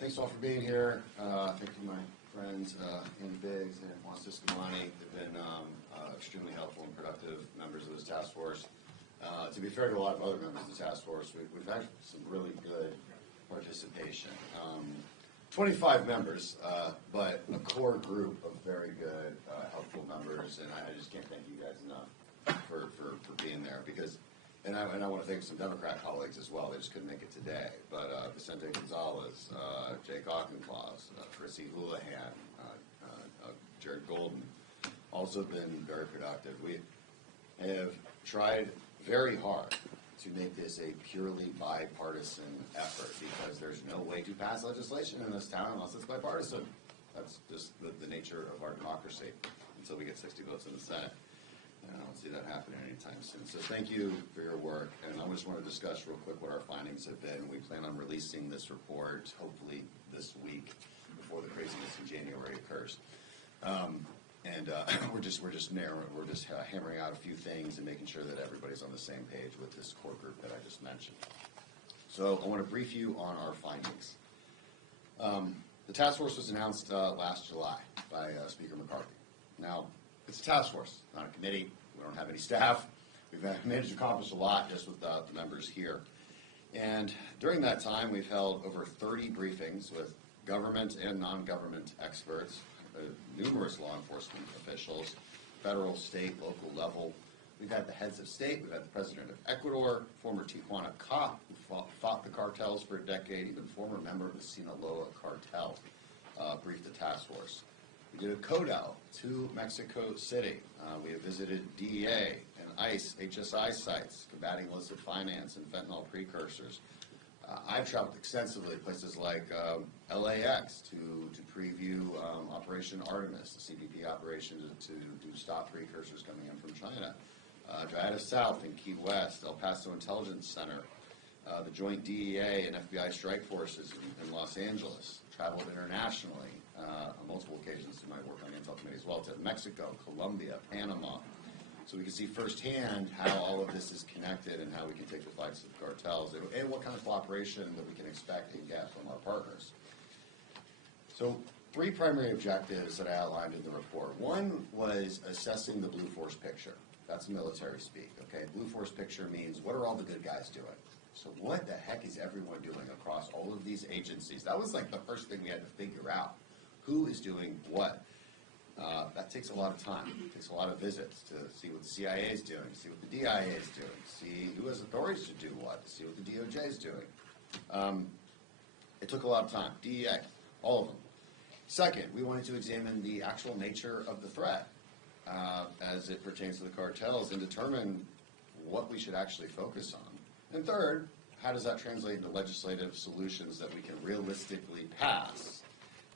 Thanks all for being here. Thank you, my friends Andy Biggs and Juan Siscomani. They've been extremely helpful and productive members of this task force. To be fair to a lot of other members of the task force, we've had some really good participation. 25 members, but a core group of very good, helpful members, and I just can't thank you guys enough for being there, because, and I want to thank some Democrat colleagues as well. They just couldn't make it today, but Vicente Gonzalez, Jake Auchincloss, Chrissy Houlihan, Jared Golden, also been very productive. We have tried very hard to make this a purely bipartisan effort, because there's no way to pass legislation in this town unless it's bipartisan. That's just the nature of our democracy until we get 60 votes in the Senate. And I don't see that happening anytime soon. So thank you for your work. And I just want to discuss real quick what our findings have been. We plan on releasing this report hopefully this week before the craziness in January occurs. We're just hammering out a few things and making sure that everybody's on the same page with this core group that I just mentioned. So I want to brief you on our findings. The task force was announced last July by Speaker McCarthy. Now, it's a task force, not a committee. We don't have any staff. We've managed to accomplish a lot just with the members here. And during that time, we've held over 30 briefings with government and non-government experts, numerous law enforcement officials, federal, state, local level. We've had the heads of state. We've had the president of Ecuador, former Tijuana cop who fought the cartels for a decade, even former member of the Sinaloa cartel, briefed the task force. We did a CODEL to Mexico City. We have visited DEA and ICE, HSI sites, combating illicit finance and fentanyl precursors. I've traveled extensively to places like LAX to preview Operation Artemis, the CBP operation to stop precursors coming in from China. Dryada South in Key West, El Paso Intelligence Center, the joint DEA and FBI strike forces in Los Angeles. Traveled internationally on multiple occasions to my work on the Intel Committee as well, to Mexico, Colombia, Panama. So we can see firsthand how all of this is connected and how we can take the fights to the cartels and what kind of cooperation that we can expect and get from our partners. So 3 primary objectives that I outlined in the report. One was assessing the Blue Force picture. That's military speak, okay? Blue Force picture means, what are all the good guys doing? So what the heck is everyone doing across all of these agencies? That was like the first thing we had to figure out. Who is doing what? That takes a lot of time. It takes a lot of visits to see what the CIA is doing, see what the DIA is doing, see who has authorities to do what, see what the DOJ is doing. It took a lot of time. DEA, all of them. Second, we wanted to examine the actual nature of the threat as it pertains to the cartels and determine what we should actually focus on. And third, how does that translate into legislative solutions that we can realistically pass?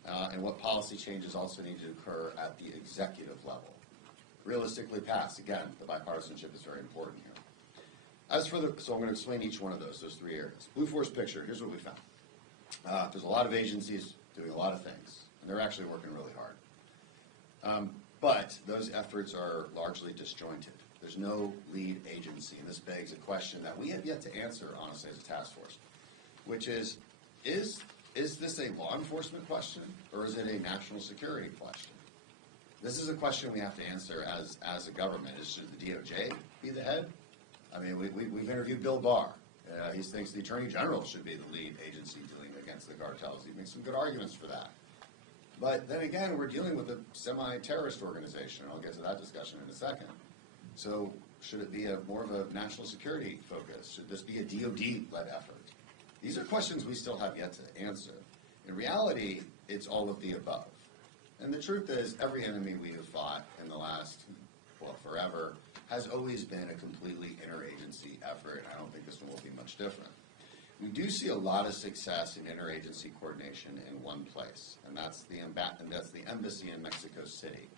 And what policy changes also need to occur at the executive level. Realistically passed. Again, the bipartisanship is very important here. So I'm going to explain each one of those 3 areas. Blue Force picture, here's what we found. There's a lot of agencies doing a lot of things, and they're actually working really hard. But those efforts are largely disjointed. There's no lead agency, and this begs a question that we have yet to answer, honestly, as a task force, which is this a law enforcement question, or is it a national security question? This is a question we have to answer as a government. Should the DOJ be the head? I mean, we've interviewed Bill Barr. He thinks the Attorney General should be the lead agency dealing against the cartels. He makes some good arguments for that. But then again, we're dealing with a semi-terrorist organization, and I'll get to that discussion in a second. So should it be more of a national security focus? Should this be a DOD-led effort? These are questions we still have yet to answer. In reality, it's all of the above. And the truth is, every enemy we have fought in the last, forever, has always been a completely interagency effort. I don't think this one will be much different. We do see a lot of success in interagency coordination in one place, and that's the embassy in Mexico City.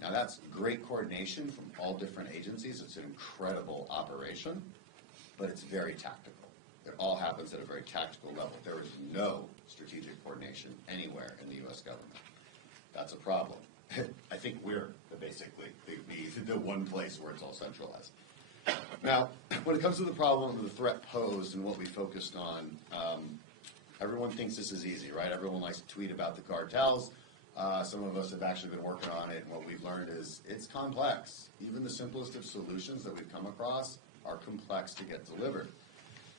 Now, that's great coordination from all different agencies. It's an incredible operation, but it's very tactical. It all happens at a very tactical level. There is no strategic coordination anywhere in the U.S. government. That's a problem. I think we're basically the one place where it's all centralized. Now, when it comes to the problem of the threat posed and what we focused on, Everyone thinks this is easy, right? Everyone likes to tweet about the cartels. Some of us have actually been working on it, and what we've learned is it's complex. Even the simplest of solutions that we've come across are complex to get delivered.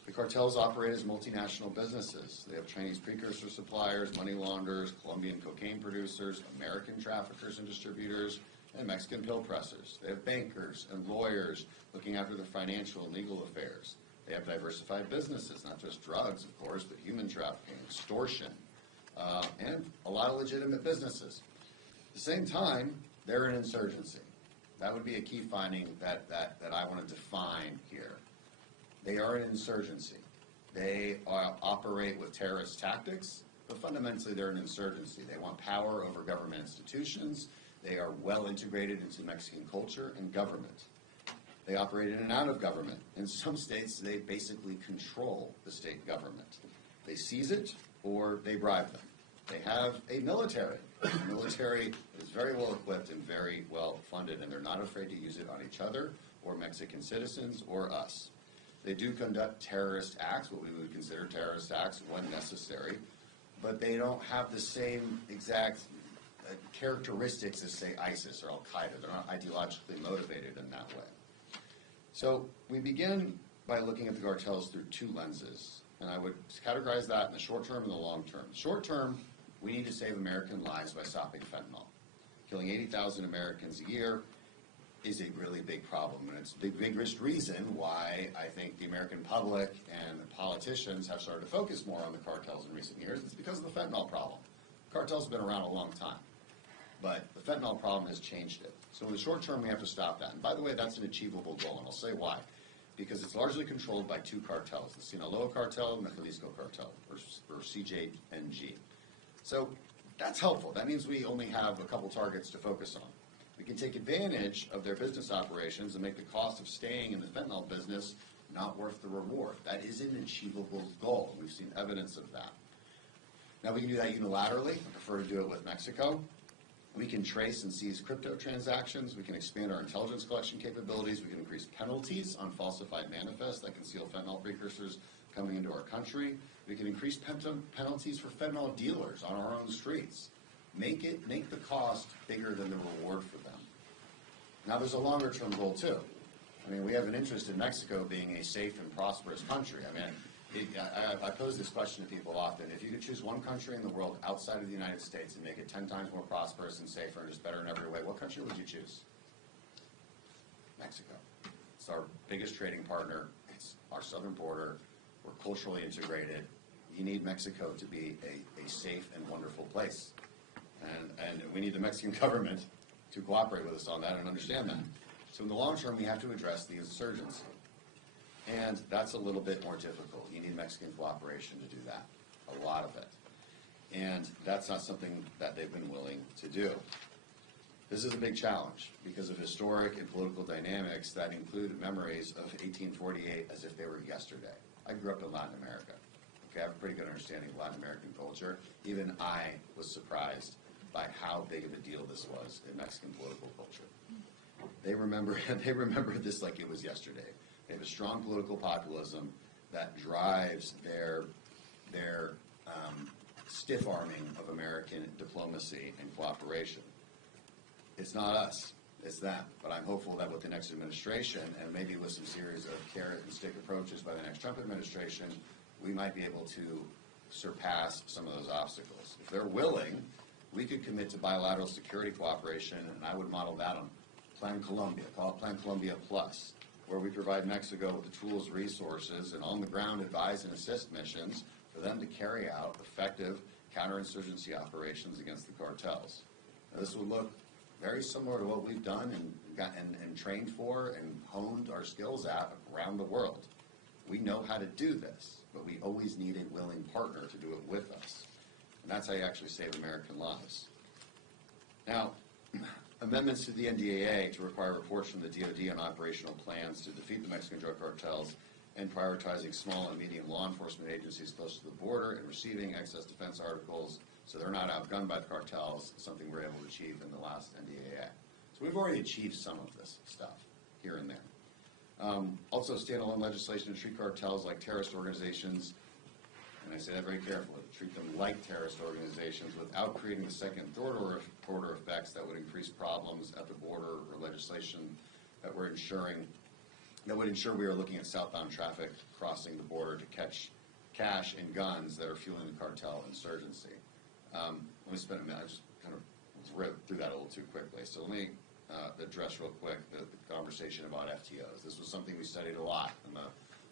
The cartels operate as multinational businesses. They have Chinese precursor suppliers, money launderers, Colombian cocaine producers, American traffickers and distributors, and Mexican pill pressers. They have bankers and lawyers looking after their financial and legal affairs. They have diversified businesses, not just drugs, of course, but human trafficking, extortion, and a lot of legitimate businesses. At the same time, they're an insurgency. That would be a key finding that I want to define here. They are an insurgency. They operate with terrorist tactics, but fundamentally they're an insurgency. They want power over government institutions. They are well integrated into Mexican culture and government. They operate in and out of government. In some states, they basically control the state government. They seize it or they bribe them. They have a military. The military is very well equipped and very well funded, and they're not afraid to use it on each other or Mexican citizens or us. They do conduct terrorist acts, what we would consider terrorist acts when necessary, but they don't have the same exact characteristics as, say, ISIS or Al-Qaeda. They're not ideologically motivated in that way. So we begin by looking at the cartels through two lenses, and I would categorize that in the short term and the long term. Short term, we need to save American lives by stopping fentanyl. Killing 80,000 Americans a year is a really big problem, and it's the biggest reason why I think the American public and the politicians have started to focus more on the cartels in recent years. It's because of the fentanyl problem. Cartels have been around a long time, but the fentanyl problem has changed it. So in the short term, we have to stop that. And by the way, that's an achievable goal, and I'll say why. Because it's largely controlled by two cartels, the Sinaloa cartel and the Jalisco cartel, or CJNG. So that's helpful. That means we only have a couple targets to focus on. We can take advantage of their business operations and make the cost of staying in the fentanyl business not worth the reward. That is an achievable goal. We've seen evidence of that. Now, we can do that unilaterally. I prefer to do it with Mexico. We can trace and seize crypto transactions. We can expand our intelligence collection capabilities. We can increase penalties on falsified manifests that conceal fentanyl precursors coming into our country. We can increase penalties for fentanyl dealers on our own streets. Make the cost bigger than the reward for them. Now, there's a longer-term goal, too. I mean, we have an interest in Mexico being a safe and prosperous country. I mean, I pose this question to people often. If you could choose one country in the world outside of the United States and make it 10 times more prosperous and safer and just better in every way, what country would you choose? Mexico. It's our biggest trading partner. It's our southern border. We're culturally integrated. You need Mexico to be a safe and wonderful place. And we need the Mexican government to cooperate with us on that and understand that. So in the long term, we have to address the insurgency. And that's a little bit more difficult. You need Mexican cooperation to do that, a lot of it. And that's not something that they've been willing to do. This is a big challenge because of historic and political dynamics that include memories of 1848 as if they were yesterday. I grew up in Latin America. Okay, I have a pretty good understanding of Latin American culture. Even I was surprised by how big of a deal this was in Mexican political culture. They remember this like it was yesterday. They have a strong political populism that drives their stiff-arming of American diplomacy and cooperation. It's not us, it's them. But I'm hopeful that with the next administration, and maybe with some series of carrot and stick approaches by the next Trump administration, we might be able to surpass some of those obstacles. If they're willing, we could commit to bilateral security cooperation, and I would model that on Plan Colombia, call it Plan Colombia Plus, where we provide Mexico with the tools, resources, and on-the-ground advise and assist missions for them to carry out effective counterinsurgency operations against the cartels. Now, this would look very similar to what we've done and trained for and honed our skills at around the world. We know how to do this, but we always need a willing partner to do it with us. And that's how you actually save American lives. Now, amendments to the NDAA to require reports from the DoD on operational plans to defeat the Mexican drug cartels and prioritizing small and medium law enforcement agencies close to the border and receiving excess defense articles so they're not outgunned by the cartels, something we're able to achieve in the last NDAA. So we've already achieved some of this stuff here and there. Also, standalone legislation to treat cartels like terrorist organizations and I say that very carefully, treat them like terrorist organizations without creating the second order effects that would increase problems at the border or legislation that would ensure we are looking at southbound traffic crossing the border to catch cash and guns that are fueling the cartel insurgency. Let me spend a minute. I just kind of read through that a little too quickly. So let me address real quick the conversation about FTOs. This was something we studied a lot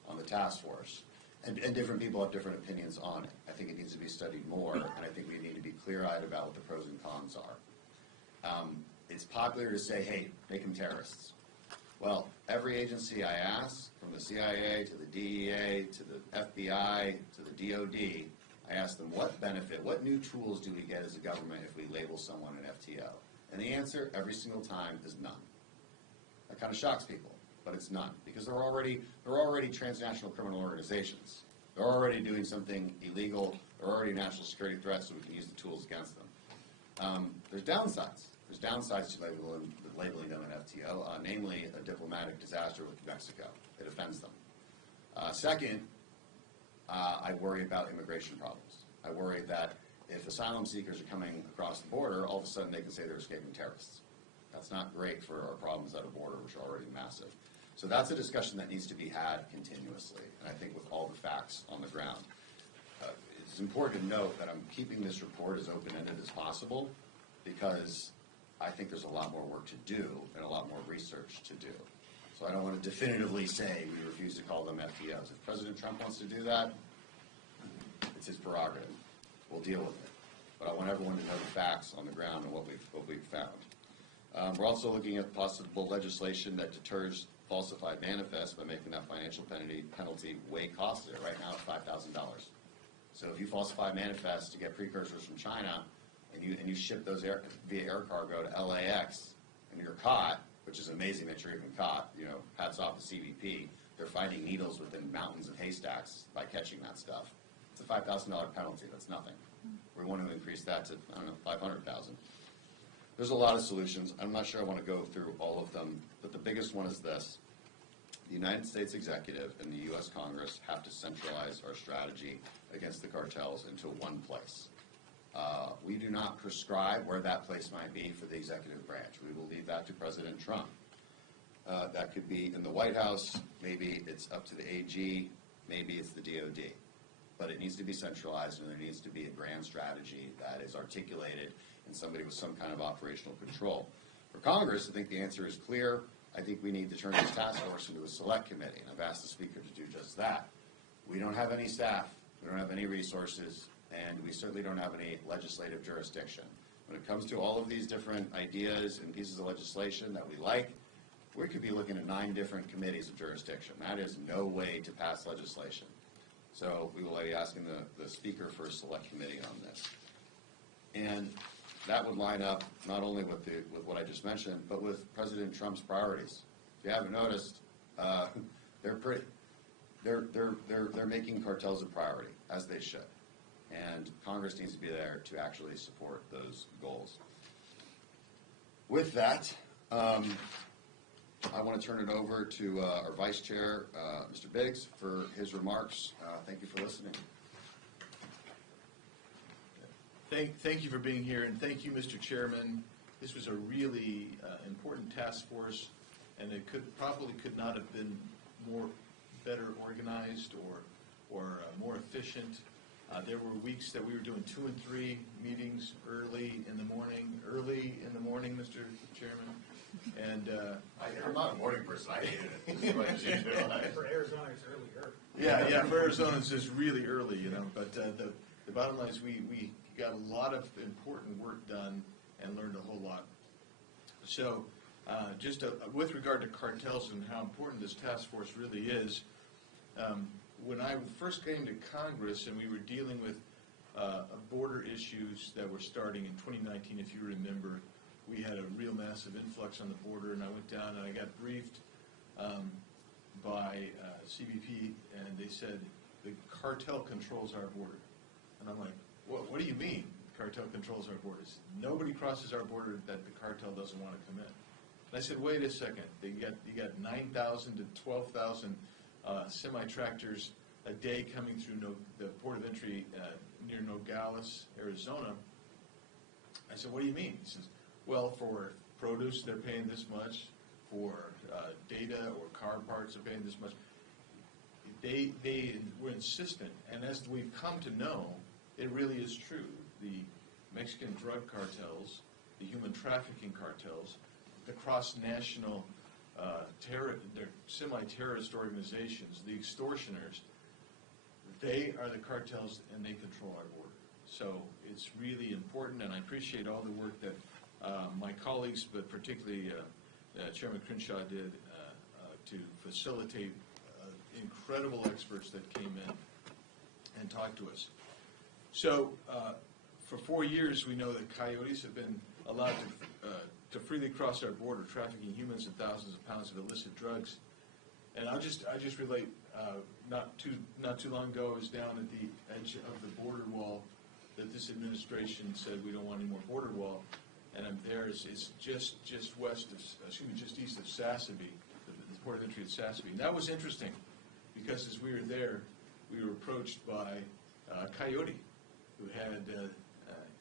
on the task force. And different people have different opinions on it. I think it needs to be studied more, and I think we need to be clear-eyed about what the pros and cons are. It's popular to say, hey, make them terrorists. Well, every agency I ask, from the CIA to the DEA to the FBI to the DOD, I ask them what benefit, what new tools do we get as a government if we label someone an FTO? And the answer every single time is none. That kind of shocks people, but it's none, because they're already transnational criminal organizations. They're already doing something illegal. They're already national security threats, so we can use the tools against them. There's downsides. There's downsides to labeling them an FTO, namely a diplomatic disaster with Mexico. It offends them. Second, I worry about immigration problems. I worry that if asylum seekers are coming across the border, all of a sudden they can say they're escaping terrorists. That's not great for our problems at a border, which are already massive. So that's a discussion that needs to be had continuously, and I think with all the facts on the ground. It's important to note that I'm keeping this report as open-ended as possible, because I think there's a lot more work to do and a lot more research to do. So I don't want to definitively say we refuse to call them FTOs. If President Trump wants to do that, it's his prerogative. We'll deal with it. But I want everyone to know the facts on the ground and what we've found. We're also looking at possible legislation that deters falsified manifests by making that financial penalty way costlier. Right now it's $5,000. So if you falsify manifests to get precursors from China, and you ship those via air cargo to LAX, and you're caught, which is amazing that you're even caught. You know, hats off to CBP. They're finding needles within mountains of haystacks by catching that stuff. It's a $5,000 penalty. That's nothing. We want to increase that to, I don't know, $500,000. There's a lot of solutions. I'm not sure I want to go through all of them, but the biggest one is this. The United States Executive and the U.S. Congress have to centralize our strategy against the cartels into one place. We do not prescribe where that place might be for the executive branch. We will leave that to President Trump. That could be in the White House. Maybe it's up to the AG. Maybe it's the DOD. But it needs to be centralized, and there needs to be a grand strategy that is articulated and somebody with some kind of operational control. For Congress, I think the answer is clear. I think we need to turn this task force into a select committee, and I've asked the Speaker to do just that. We don't have any staff. We don't have any resources. And we certainly don't have any legislative jurisdiction. When it comes to all of these different ideas and pieces of legislation that we like, we could be looking at 9 different committees of jurisdiction. That is no way to pass legislation. So we will be asking the Speaker for a select committee on this. And that would line up not only with what I just mentioned, but with President Trump's priorities. If you haven't noticed, they're making cartels a priority, as they should. And Congress needs to be there to actually support those goals. With that, I want to turn it over to our Vice Chair, Mr. Biggs, for his remarks. Thank you for listening. Thank you for being here, and thank you, Mr. Chairman. This was a really important task force, and it probably could not have been better organized or more efficient. There were weeks that we were doing 2 and 3 meetings early in the morning, Mr. Chairman. And I'm not a morning person. I hate it. For Arizona, it's early. Yeah. For Arizona, it's just really early, you know. But the bottom line is we got a lot of important work done and learned a whole lot. So, just with regard to cartels and how important this task force really is. When I first came to Congress and we were dealing with border issues that were starting in 2019, if you remember, we had a real massive influx on the border, and I went down and I got briefed by CBP, and they said, the cartel controls our border. And I'm like, what do you mean cartel controls our borders? Nobody crosses our border that the cartel doesn't want to come in. And I said, wait a second, you got 9,000 to 12,000 semi-tractors a day coming through the port of entry near Nogales, Arizona. I said, what do you mean? He says, well, for produce, they're paying this much. For data or car parts, they're paying this much. They were insistent, and as we've come to know, it really is true. The Mexican drug cartels, the human trafficking cartels, the cross-national they're semi-terrorist organizations, the extortioners, they are the cartels and they control our border. So it's really important, and I appreciate all the work that my colleagues, but particularly Chairman Crenshaw did to facilitate incredible experts that came in and talked to us. So for 4 years, we know that coyotes have been allowed to freely cross our border, trafficking humans and thousands of pounds of illicit drugs. And I just relate. Not too long ago, I was down at the edge of the border wall that this administration said we don't want any more border wall, and I'm there. It's just east of Sassabee, the port of entry at Sassabee. And that was interesting because as we were there, we were approached by a coyote who had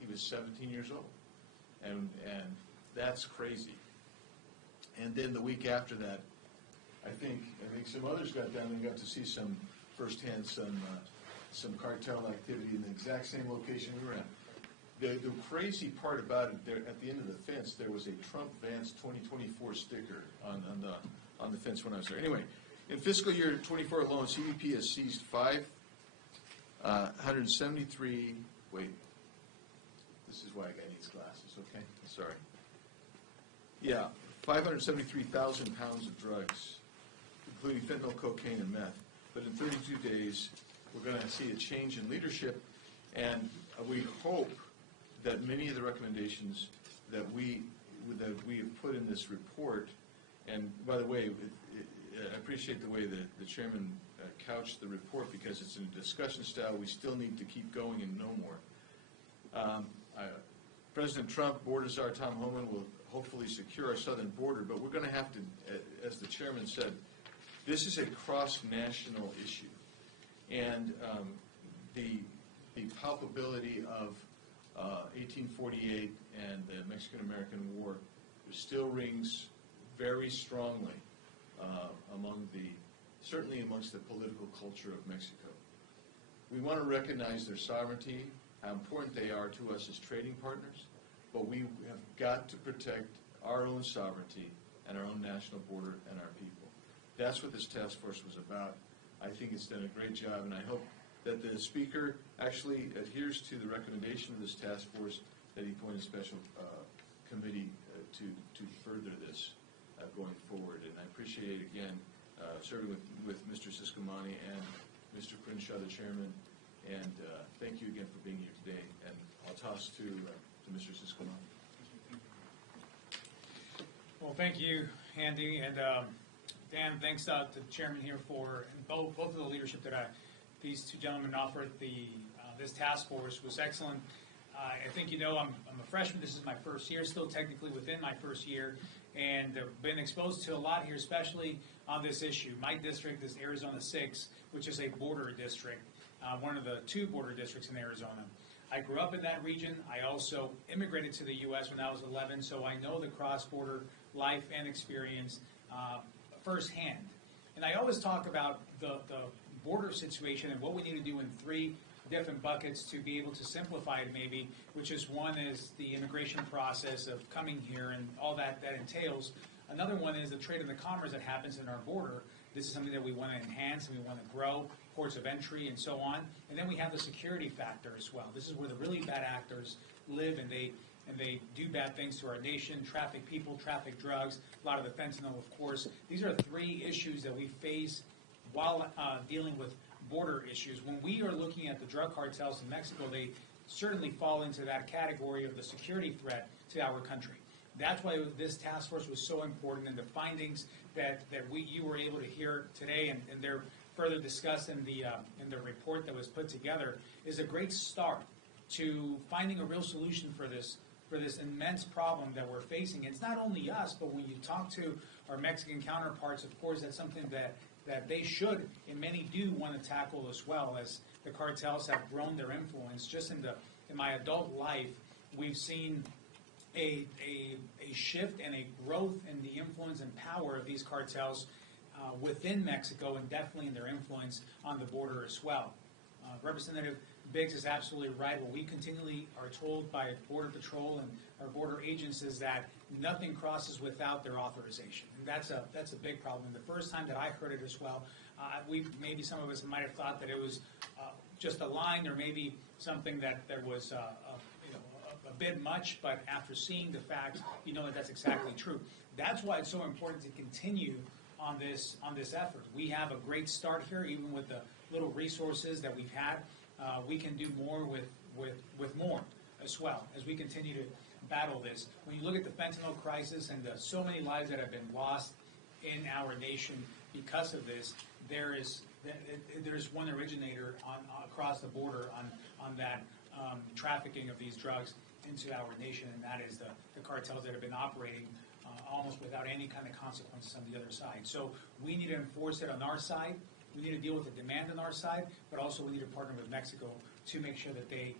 he was 17 years old, and that's crazy. And then the week after that, I think some others got down and got to see some firsthand some cartel activity in the exact same location we were at. The crazy part about it, there at the end of the fence, there was a Trump Vance 2024 sticker on the fence when I was there. Anyway, in fiscal year 24 alone, CBP has seized 573. Wait, this is why a guy needs glasses. Okay, sorry. Yeah, 573,000 pounds of drugs, including fentanyl, cocaine, and meth. But in 32 days, we're going to see a change in leadership, and we hope that many of the recommendations that we have put in this report, and by the way, I appreciate the way the chairman couched the report because it's in a discussion style. We still need to keep going and know more. President Trump, Border Czar Tom Homan will hopefully secure our southern border, but we're going to have to, as the chairman said, this is a cross-national issue, and the palpability of 1848 and the Mexican-American War still rings very strongly certainly amongst the political culture of Mexico. We want to recognize their sovereignty, how important they are to us as trading partners, but we have got to protect our own sovereignty and our own national border and our people. That's what this task force was about. I think it's done a great job, and I hope that the speaker actually adheres to the recommendation of this task force that he appoint a special committee to further this going forward. And I appreciate, again, serving with Mr. Siscomani and Mr. Crenshaw, the chairman, and thank you again for being here today. And I'll toss to Mr. Siscomani. Well, thank you, Andy, and Dan, thanks to the chairman here for both of the leadership that these two gentlemen offered. This task force was excellent. I think you know I'm a freshman. This is my first year, still technically within my first year, and I've been exposed to a lot here, especially on this issue. My district is Arizona 6, which is a border district, one of the 2 border districts in Arizona. I grew up in that region. I also immigrated to the U.S. when I was 11, so I know the cross-border life and experience firsthand. And I always talk about the border situation and what we need to do in 3 different buckets to be able to simplify it maybe, which is one is the immigration process of coming here and all that entails. Another one is the trade and the commerce that happens in our border. This is something that we want to enhance and we want to grow, ports of entry and so on. And then we have the security factor as well. This is where the really bad actors live and they do bad things to our nation, traffic people, traffic drugs, a lot of the fentanyl, of course. These are 3 issues that we face while dealing with border issues. When we are looking at the drug cartels in Mexico, they certainly fall into that category of the security threat to our country. That's why this task force was so important, and the findings that you were able to hear today, and they're further discussed in the report that was put together, is a great start to finding a real solution for this immense problem that we're facing. It's not only us, but when you talk to our Mexican counterparts, of course, that's something that that they should, and many do want to tackle as well, as the cartels have grown their influence. Just in my adult life, we've seen a shift and a growth in the influence and power of these cartels within Mexico, and definitely in their influence on the border as well. Representative Biggs is absolutely right. What we continually are told by Border Patrol and our border agents is that nothing crosses without their authorization, and that's a big problem. The first time that I heard it as well, maybe some of us might have thought that it was just a line, or maybe something that was a bit much, but after seeing the facts, you know that that's exactly true. That's why it's so important to continue on this effort. We have a great start here, even with the little resources that we've had. We can do more with more as well as we continue to battle this. When you look at the fentanyl crisis and so many lives that have been lost in our nation because of this, there's one originator across the border on that trafficking of these drugs into our nation, and that is the cartels that have been operating almost without any kind of consequences on the other side. So we need to enforce it on our side. We need to deal with the demand on our side, but also we need to partner with Mexico to make sure that they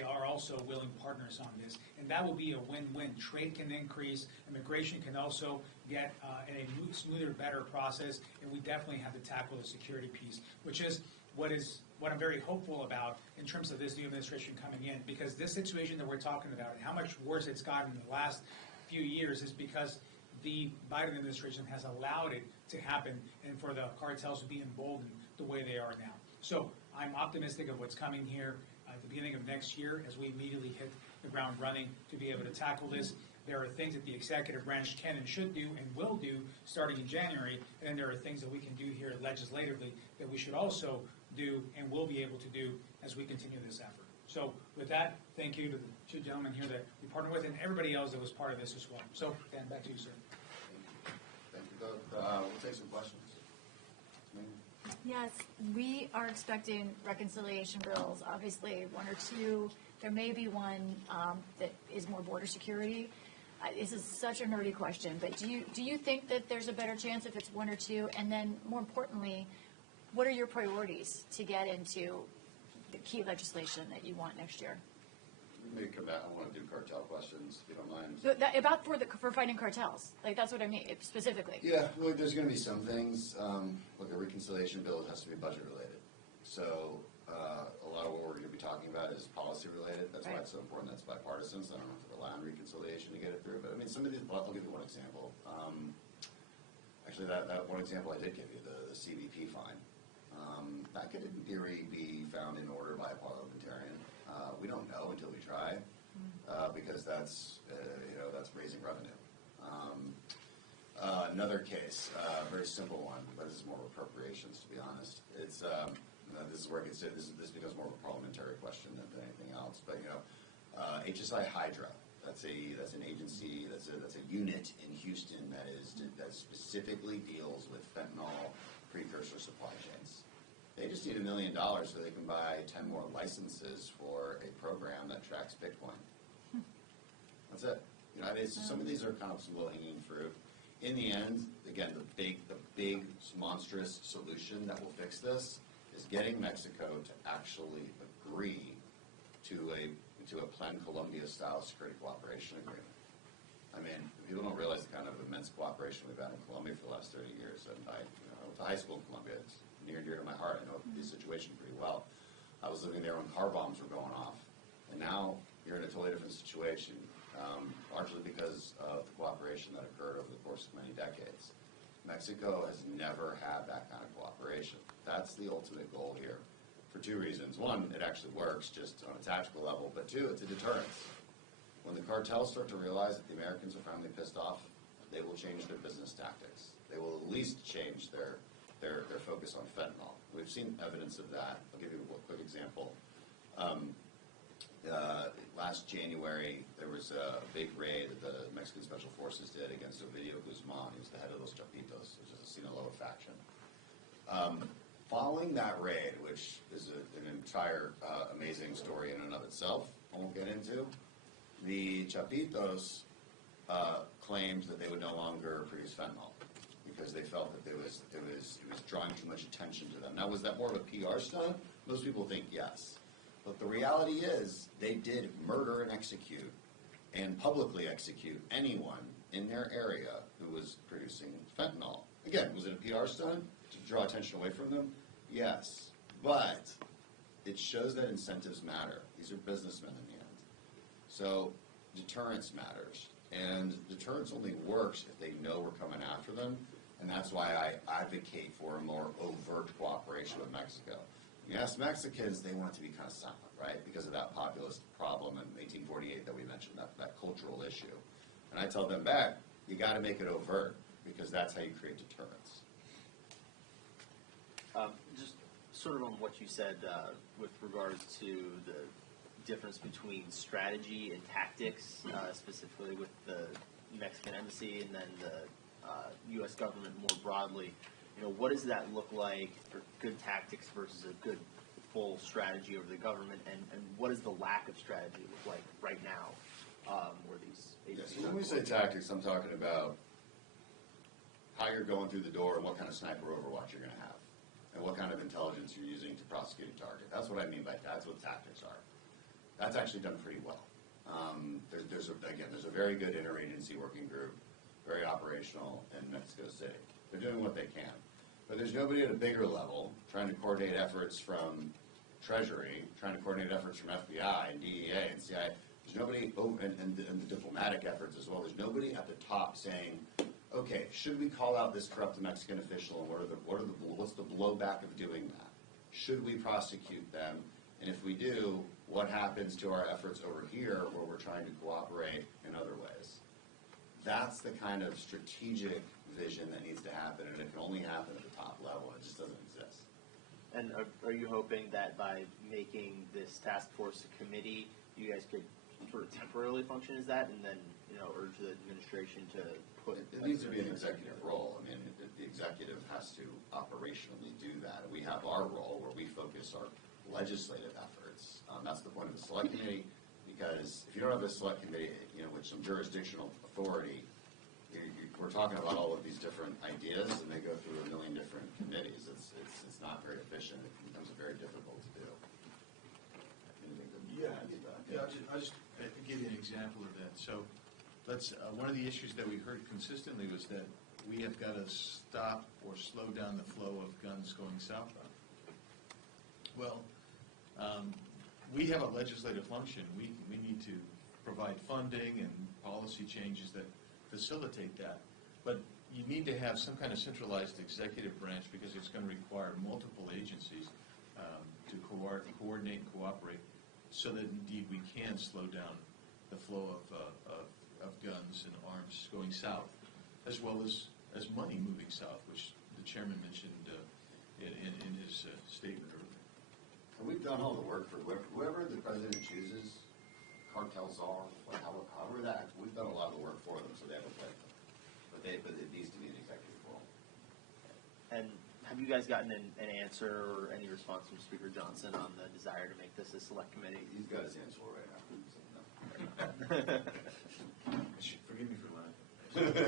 are also willing partners on this. And that will be a win-win. Trade can increase, immigration can also get in a smoother, better process, and we definitely have to tackle the security piece, which is what I'm very hopeful about in terms of this new administration coming in, because this situation that we're talking about and how much worse it's gotten in the last few years is because the Biden administration has allowed it to happen and for the cartels to be emboldened the way they are now. So I'm optimistic of what's coming here at the beginning of next year as we immediately hit the ground running to be able to tackle this. There are things that the executive branch can and should do and will do starting in January, and there are things that we can do here legislatively that we should also do and will be able to do as we continue this effort. So with that, thank you to the two gentlemen here that we partnered with and everybody else that was part of this as well. So, Dan, back to you, sir. Thank you, Doug. We'll take some questions. Yes, we are expecting reconciliation bills, obviously one or two. There may be one that is more border security. This is such a nerdy question, but do you think that there's a better chance if it's one or two? And then, more importantly, what are your priorities to get into the key legislation that you want next year? Maybe come back. I want to do cartel questions, if you don't mind. About for fighting cartels, like that's what I mean specifically. Yeah, look, there's going to be some things. Look, a reconciliation bill has to be budget related. So a lot of what we're going to be talking about is policy related. That's why it's so important. That's bipartisan. So I don't have to rely on reconciliation to get it through. But I mean, some of these. I'll give you one example. Actually, that one example I did give you, the CBP fine. That could, in theory, be found in order by a parliamentarian. We don't know until we try, because that's raising revenue. Another case, a very simple one, but this is more appropriations, to be honest. It's this is where it gets this becomes more of a parliamentary question than anything else. But HSI Hydra, that's an agency, that's a unit in Houston that specifically deals with fentanyl precursor supply chains. They just need $1 million so they can buy 10 more licenses for a program that tracks Bitcoin. That's it. Some of these are kind of some low-hanging fruit. In the end, again, the big monstrous solution that will fix this is getting Mexico to actually agree to a Plan Colombia-style security cooperation agreement. I mean, people don't realize the kind of immense cooperation we've had in Colombia for the last 30 years. And I went to high school in Colombia. It's near and dear to my heart. I know the situation pretty well. I was living there when car bombs were going off. And now you're in a totally different situation, largely because of the cooperation that occurred over the course of many decades. Mexico has never had that kind of cooperation. That's the ultimate goal here for two reasons. One, it actually works just on a tactical level, but two, it's a deterrence. When the cartels start to realize that the Americans are finally pissed off, they will change their business tactics. They will at least change their focus on fentanyl. We've seen evidence of that. I'll give you a quick example. Last January, there was a big raid that the Mexican Special Forces did against Ovidio Guzman. He was the head of those Chapitos, which is a Sinaloa faction. Following that raid, which is an entire amazing story in and of itself, I won't get into, the Chapitos claimed that they would no longer produce fentanyl. because they felt that it was drawing too much attention to them. Now, was that more of a PR stunt? Most people think yes. But the reality is they did murder and execute and publicly execute anyone in their area who was producing fentanyl. Again, was it a PR stunt to draw attention away from them? Yes. But it shows that incentives matter. These are businessmen in the end. So deterrence matters. And deterrence only works if they know we're coming after them. And that's why I advocate for a more overt cooperation with Mexico. You ask Mexicans, they want it to be kind of silent, right? Because of that populist problem in 1848 that we mentioned, that cultural issue. And I tell them back, you got to make it overt, because that's how you create deterrence. Just sort of on what you said with regards to the difference between strategy and tactics, specifically with the Mexican embassy and then the U.S. government more broadly. You know, what does that look like for good tactics versus a good full strategy over the government, and what does the lack of strategy look like right now where these agencies So when we say tactics, I'm talking about how you're going through the door and what kind of sniper overwatch you're going to have, and what kind of intelligence you're using to prosecute a target. That's what I mean by that's what tactics are. That's actually done pretty well. There's a very good interagency working group, very operational in Mexico City. They're doing what they can. But there's nobody at a bigger level trying to coordinate efforts from Treasury, trying to coordinate efforts from FBI and DEA and CIA. There's nobody, and the diplomatic efforts as well. There's nobody at the top saying, okay, should we call out this corrupt Mexican official, and what's the blowback of doing that? Should we prosecute them? And if we do, what happens to our efforts over here where we're trying to cooperate in other ways? That's the kind of strategic vision that needs to happen, and it can only happen at the top level. It just doesn't exist. And are you hoping that by making this task force a committee, you guys could sort of temporarily function as that, and then urge the administration to put it needs to be an executive role. I mean, the executive has to operationally do that. We have our role where we focus our legislative efforts. That's the point of the select committee, because if you don't have a select committee, with some jurisdictional authority, we're talking about all of these different ideas, and they go through a million different committees. It's not very efficient. It becomes very difficult to do. I'll just give you an example of that. So, one of the issues that we heard consistently was that we have got to stop or slow down the flow of guns going southbound. Well, we have a legislative function. We need to provide funding and policy changes that facilitate that. But you need to have some kind of centralized executive branch, because it's going to require multiple agencies to coordinate and cooperate, so that indeed we can slow down the flow of guns and arms going south, as well as money moving south, which the chairman mentioned in his statement earlier. And we've done all the work for whoever the president chooses, cartels are, however that, we've done a lot of the work for them, so they have a plan. But it needs to be an executive role. And have you guys gotten an answer or any response from Speaker Johnson on the desire to make this a select committee? He's got his hands full right now. Forgive me for lying.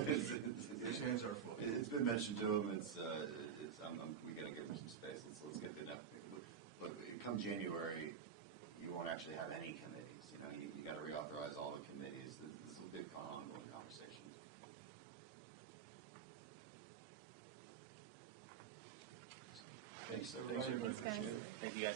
His hands are full. It's been mentioned to him. We got to give him some space. Let's get the enough. But come January, you won't actually have any committees. You got to reauthorize all the committees. This will be an ongoing conversation. Thanks, everybody. Thanks, guys. Thank you, guys.